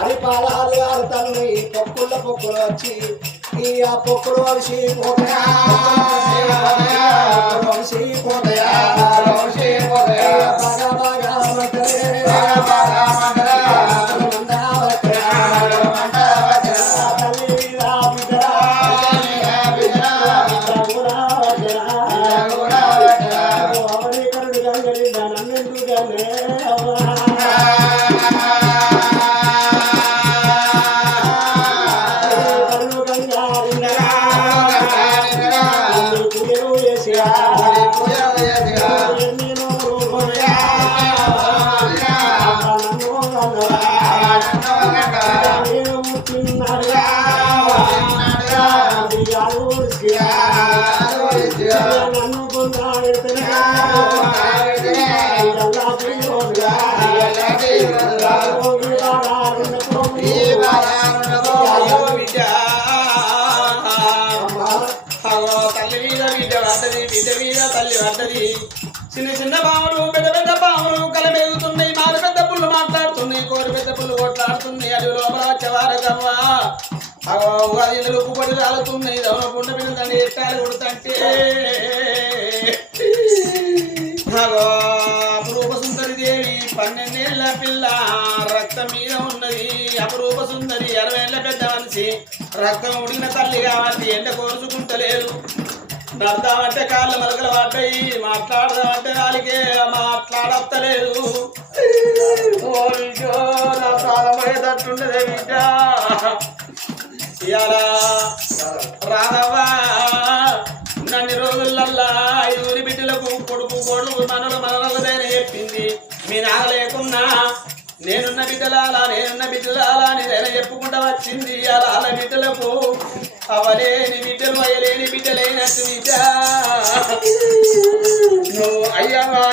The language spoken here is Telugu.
అది పాదాలు ఆడుతాను ఈ పొక్కులు వచ్చి ఈ ఆ పొక్కులు వంశీ పోతయా వంశీ పోతయా బాగా బాగా చిన్న చిన్న పాములు పెద్ద పెద్ద పాములు కలమెలుతున్నాయి మారు పెద్ద పుల్లు మాట్లాడుతున్నాయి కోరు పెద్ద పుల్లు కొట్లాడుతున్నాయి అది లోపల వచ్చేవారమ్మా ఉగాది పడి రాలుతున్నాయి దవన పుండ మీద దండి ఎట్టాలు కొడుతుంటే అపురూప సుందరి దేవి 12 ఏళ్ల పిల్ల రక్తం మీద ఉన్నది అపురూప సుందరి 60 ఏళ్ల పెద్ద మనిషి రక్తం ఉడిగిన తల్లి కాబట్టి ఎండ కోరుచుకుంటలేదు నడదామంటే కాళ్ళ మలకలు పడ్డాయి మాట్లాడదామంటే నాలుగే మాట్లాడత్తలేదు నా ప్రాణమయ్యేటట్టుండదే బిడ్డ ఇలా రాదవ్వా నన్ని రోజులల్లా 5 బిడ్డలకు కొడుకు మనలదేని చెప్పింది మీ నాన్న లేకున్నా నేనున్న బిడ్డలాలా నేనైనా చెప్పుకుంటా వచ్చింది అలా బిడ్డలకు అవలేని బిడ్డలు అయ్యలేని బిడ్డలైనట్టు బిడ్డ నువ్వు అయ్యవా